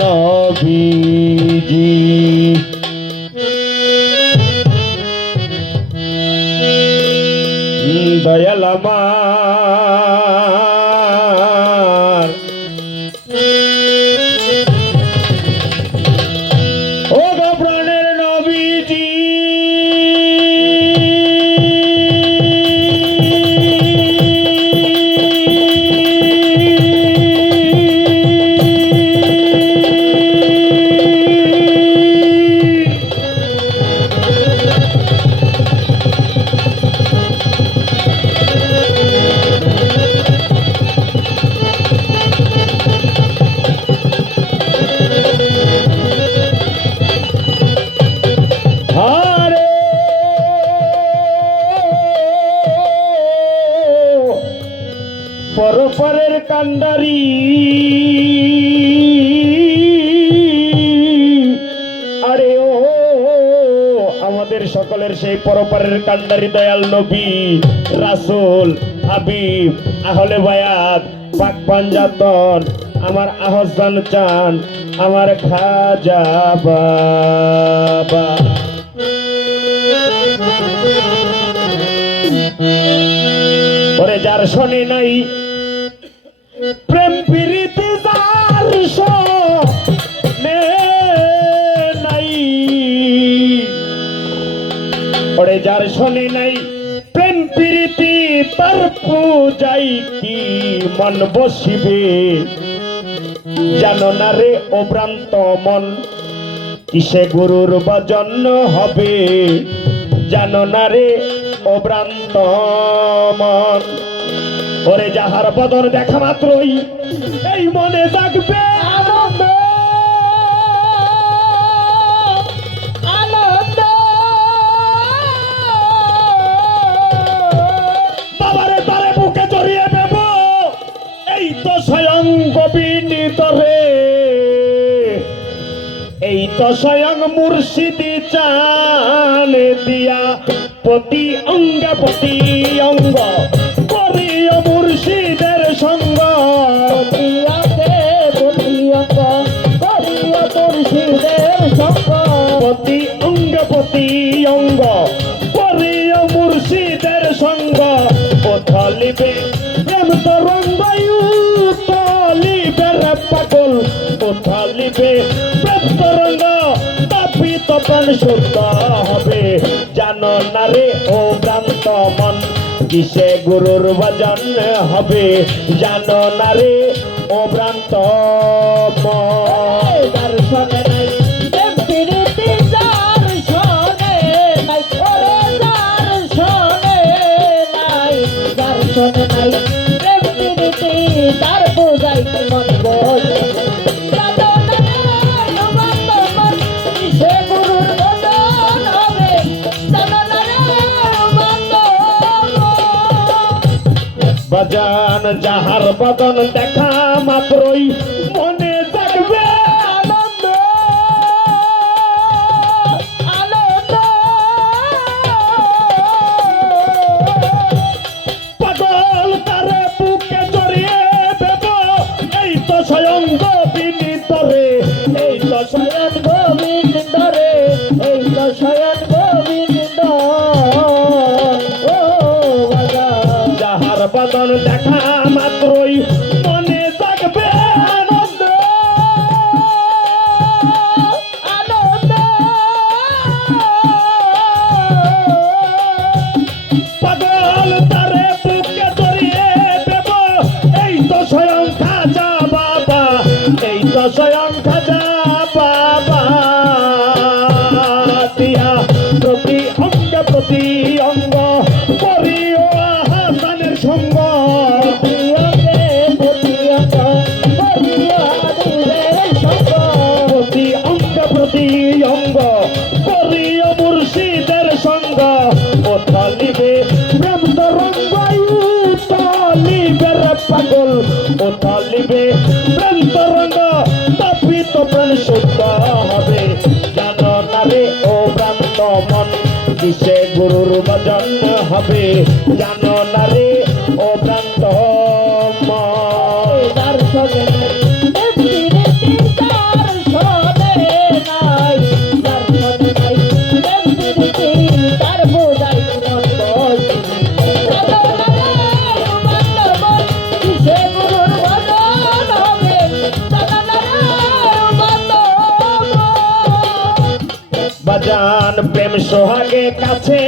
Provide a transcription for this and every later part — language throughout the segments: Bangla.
নবী আমাদের সকলের সেই পরপরের কান্ডারি দয়াল নবী, রাসূল, হাবিব, আহলে বায়াত, পাক পাঞ্জাতন, আমার আহসান চান, আমার খাজা বাবা। ওরে যার শনি নাই যার শনি নাই প্রেম প্রীতি, তার পূজাই কি মন বসিবে? জানো না রে অভ্রান্ত মন, কিসে গুরুর বজন্য হবে? জানো না রে অভ্রান্ত মন, ওরে যাহার বদন দেখা মাত্রই এই মনে জাগবে। গোবিন্দ রে। এই তো স্বয়ং মুর্শিদি চান দিয়া প্রতি অঙ্গ প্রতি অঙ্গ। থলিবে তাপিত প্রাণ শুদ্ধ হবে। জানো না রে ও ভ্রান্ত মন, কিসে গুরুর ভজন হবে? জানো না রে ও প্রান্ত মন। বদন দেখা মাত্রই মনে জাগবে আনন্দ। আনন্দ। পাগল তারে বুকে জড়িয়ে দেব, এই তো স্বয়ং করিয়া অঙ্গ করিও মুর্শিদের সঙ্গ। ও থালিবে প্রেম তালিবে রে পাগল। ও থালিবে প্রেম তরঙ্গ, তাপিত প্রাণ শুদ্ধ হবে। জানো না রে ও ভ্রান্ত মন কিসে গুরুর ভজন হবে? জানো না প্রাণ প্রেম সোহাগে কাছে।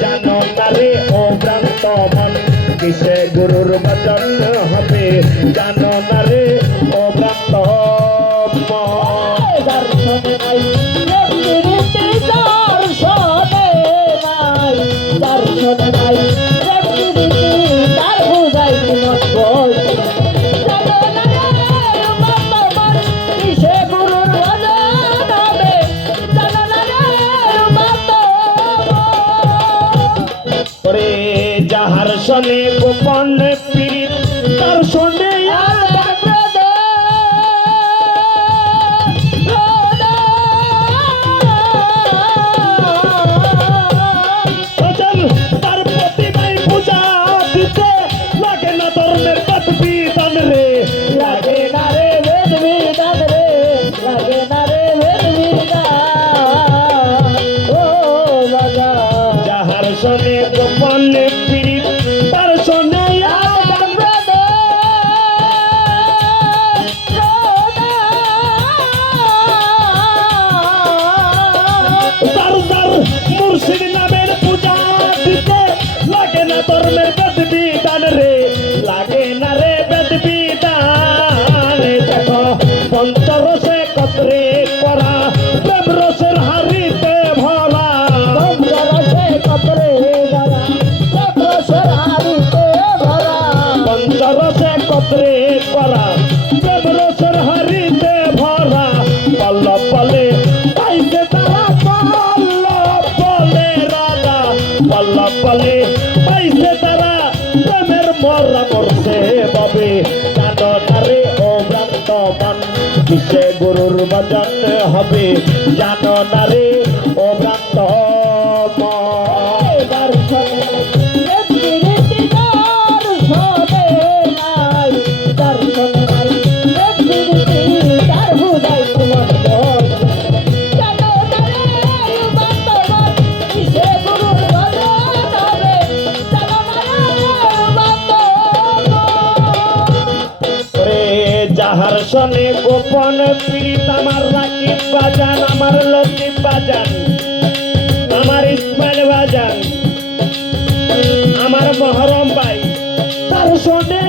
জানো তারে ও ভ্রান্ত মন কিসে গুরুর হবে জাননারে অব্রান্ত মান কিসে গুরুর বাজান হবে জাননারে তাহার সনে গোপন পীড়িত আমার রাকিব বাজান, আমার লক্ষ্মী বাজান, আমার ইসমাইল বাজান, আমার মহরম ভাই, তার সনে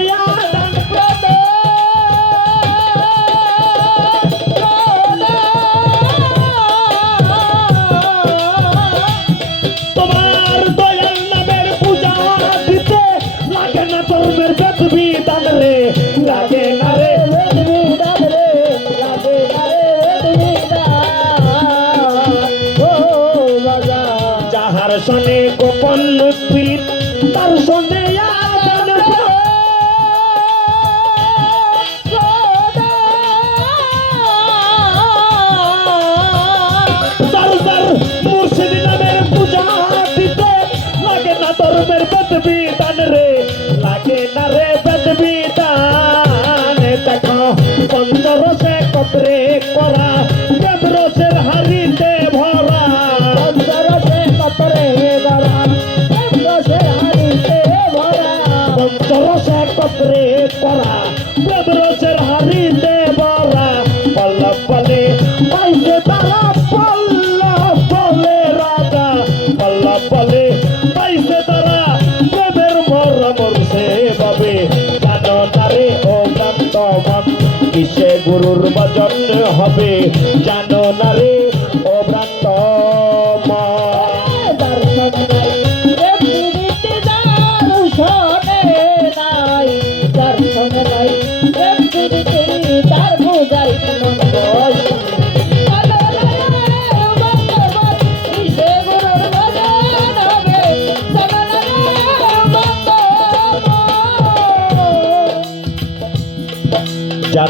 দর্শনে গোপন পীড়িত দর্শনে হবে জানো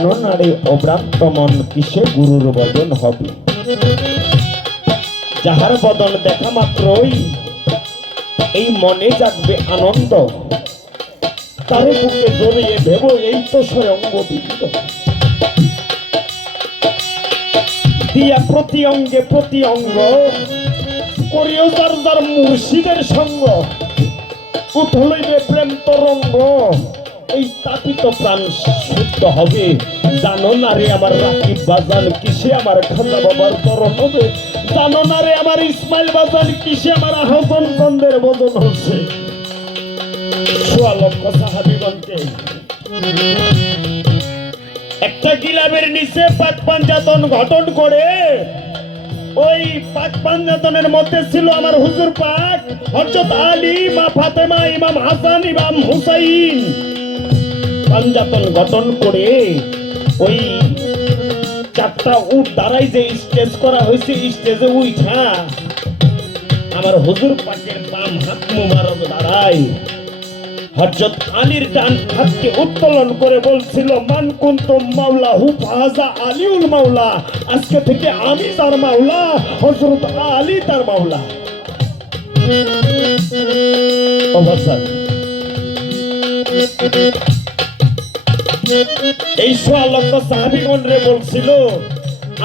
জানো না রে অভ্রান্ত মন কিসে গুরুর বদন হবে? যাহার বদন দেখা মাত্রই এই মনে জাগবে আনন্দ। তারে বুকে জড়িয়ে ভেব এই তো স্বয়ং দিয়া প্রতি অঙ্গে প্রতি অঙ্গ করিও যার যার মুর্শিদের সঙ্গ। উঠলইবে প্রেম তরঙ্গ, এই তাপিত প্রাণ শুদ্ধ হবে। জানো না রে আমার রাকিব বাজান, কিসে আমার খাজা বাবার তরণ হবে? জানো না রে আমার ইসমাইল বাজান, কিসে আমার আহসান চন্দ্রের বদন হচ্ছে? একটা গিলাবের নিচে পাক পাঞ্জাতন গঠন করে। ওই পাক পাঞ্জাতনের মধ্যে ছিল আমার হুজুর পাক হজরত আলী, মা ফাতেমা, ইমাম হাসান, ইমাম হুসাইন। পাঞ্জাতন গঠন করে ওই চারটা উট দ্বারাই যে স্টেজ করা হয়েছে, স্টেজে উঠা আমার হুজুর পাকের বাম হাত মুবারক দাঁড়ায়। হজরত আলীর ডান হাতকে উত্তোলন করে বলছিল, মান কুন্ত মাওলা হু ফাজা আলিউল মাওলা, আজকে থেকে আমি তার মাওলা হজরত আলী তার মাওলা। অবস্থান এই সোয়া লক্ষ সাহাবিগণ রে বলছিল,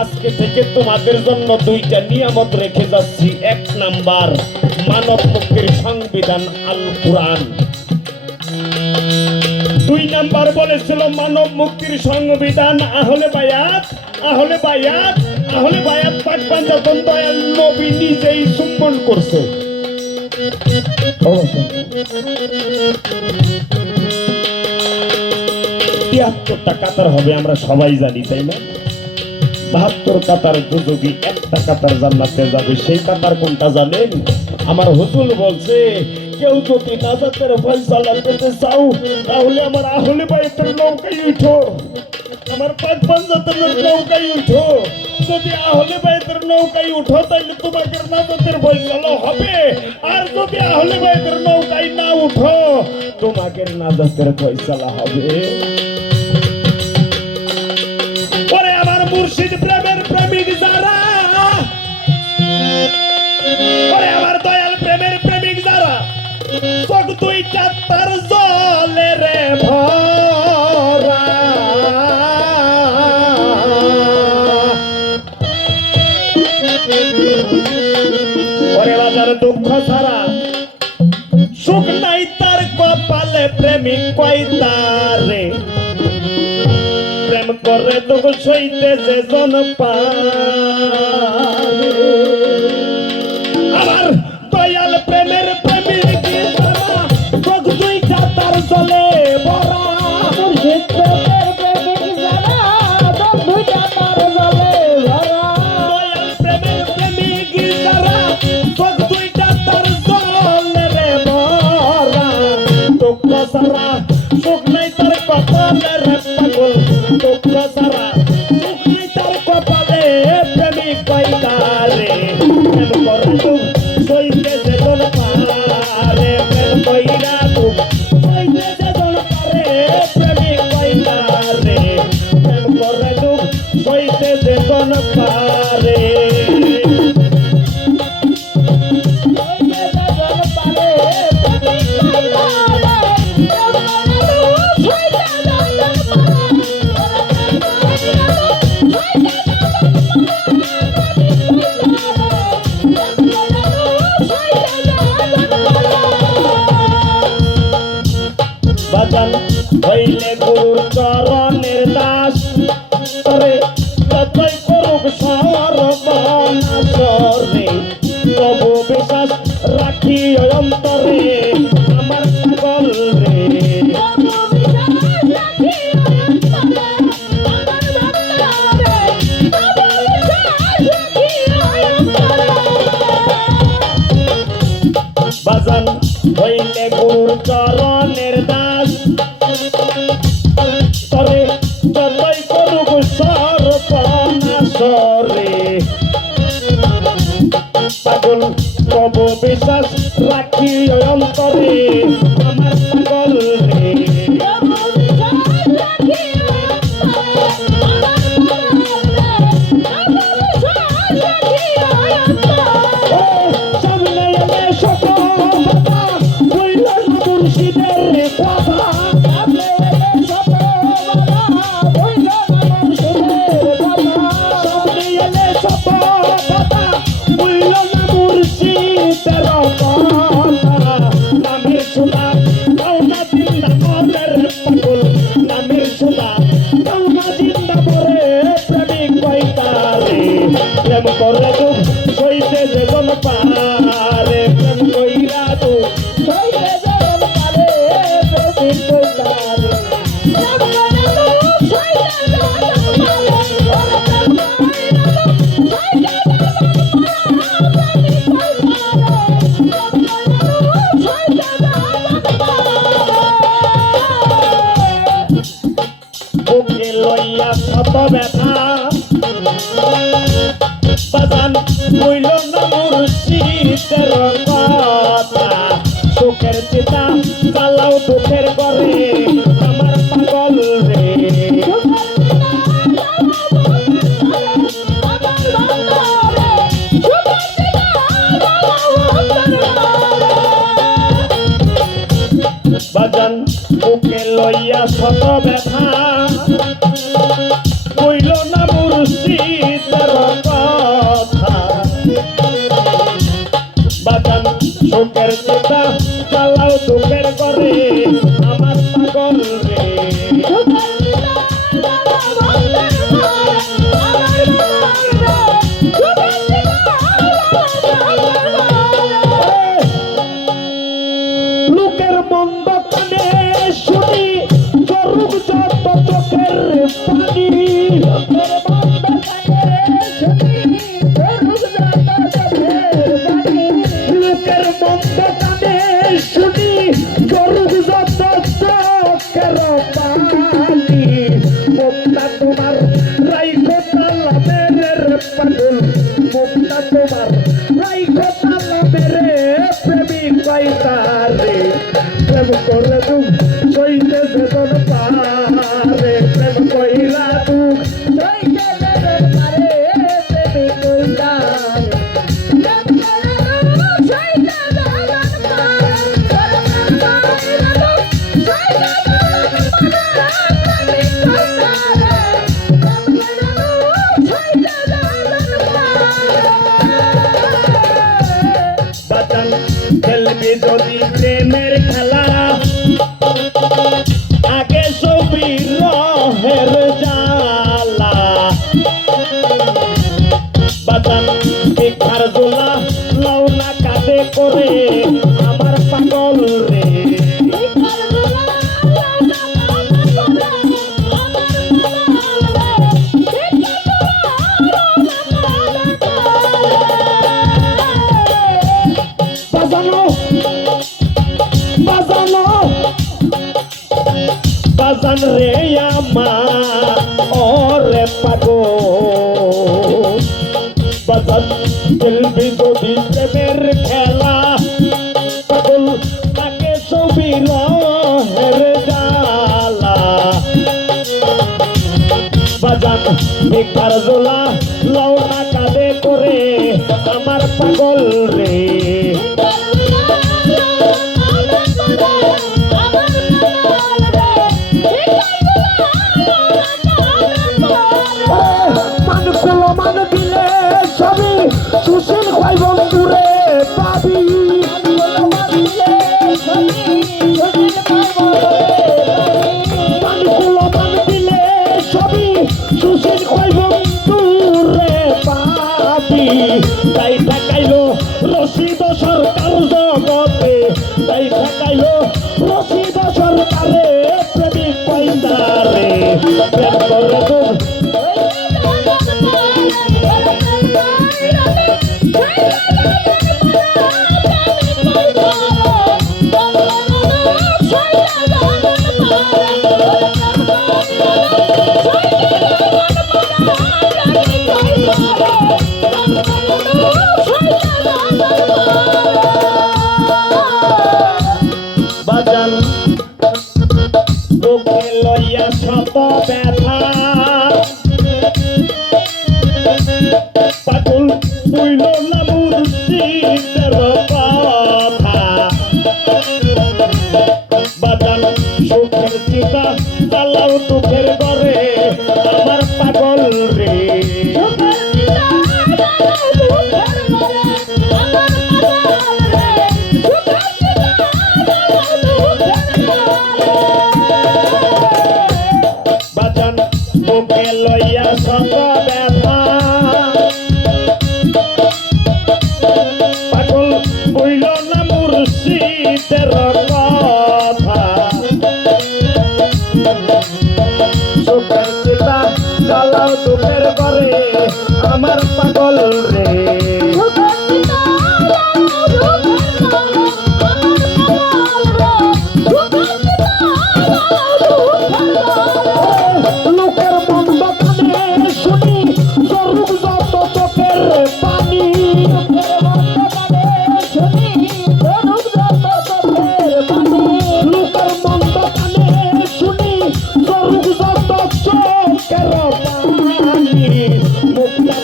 আজকে থেকে তোমাদের জন্য দুইটা নিয়ামত রেখে যাচ্ছি। এক নাম্বার, মানব মুক্তির সংবিধান আল কোরআন। দুই নাম্বার বলেছিল, মানব মুক্তির সংবিধান আহলে বায়াত আহলে বায়াত আহলে বায়াত পাক পাঞ্জাতন দয়াল নবী নিজেই চুম্বন করছে। তিয়াত্তরটা কাতার হবে, আমরা সবাই জানি, তাই না? বাহাত্তর কাতার দুযোগী একটা কাতার জান্নাতে যাবে। সেই কাতার কোনটা জানেন? আমার হুজুর বলছে, কেউ যদি নাজাতের ফয়সালা পেতে চাও, তাহলে আমার আহলে বাইতের নৌকায় উঠো। আমার পাঁচ পাঞ্জাতের নৌকায় উঠো। যদি আহলে বাইতের নৌকায় উঠো তাহলে তোমাকে নাজাতের ফয়সালা হবে। আর যদি আহলে বাইতের নৌকায় না উঠো, তোমাকে নাজাতের ফয়সালা হবে। ওরে আমার দয়াল প্রেমের প্রেমিক যারা, চোখ দুইটা তার জলে রে ভরা। দুঃখ ছাড়া, সুখ নাই তার কপালে, প্রেমিক কয় তারে? প্রেম করে দুঃখ সইতে যে জন পারে চলো Stop বাজান কইল না মুর্শিদের কথা সুখের চিতা চালাও দুখের করে আমার পাগল রে। বাজান ওকে লইয়া সতবে প্রাণ রে আমার, ওরে পাগো বাজাত খেলবি খেলা, পাগল তাকে ছবি রে জালা বাজাত ভিক্ষার জোলা, লওনা কাঁধে করে, আমার পাগল রে। লইয়া সত ব্যথা। পাগল বইল না মুর্শিদের কথা। চোখের জলাও দুপের করে আমার পাগল রে।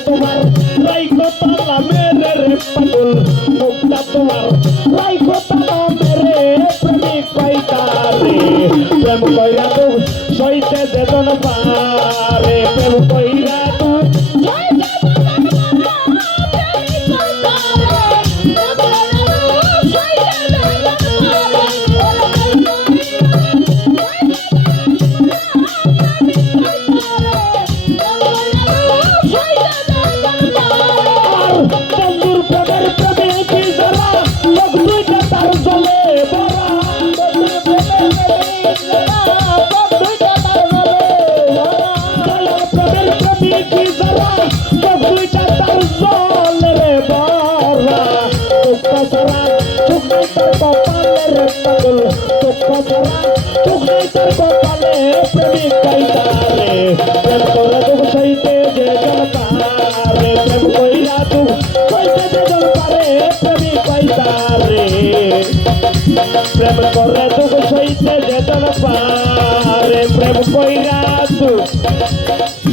তোমার রাইখো তালা মেরে রে পাগল মুখটা তোমার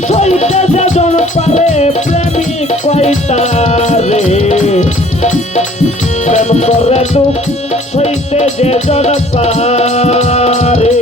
কইতে যাজন পারে প্রেমিক কইতারে প্রেম করে দুঃখ সইতে যে জন পারে।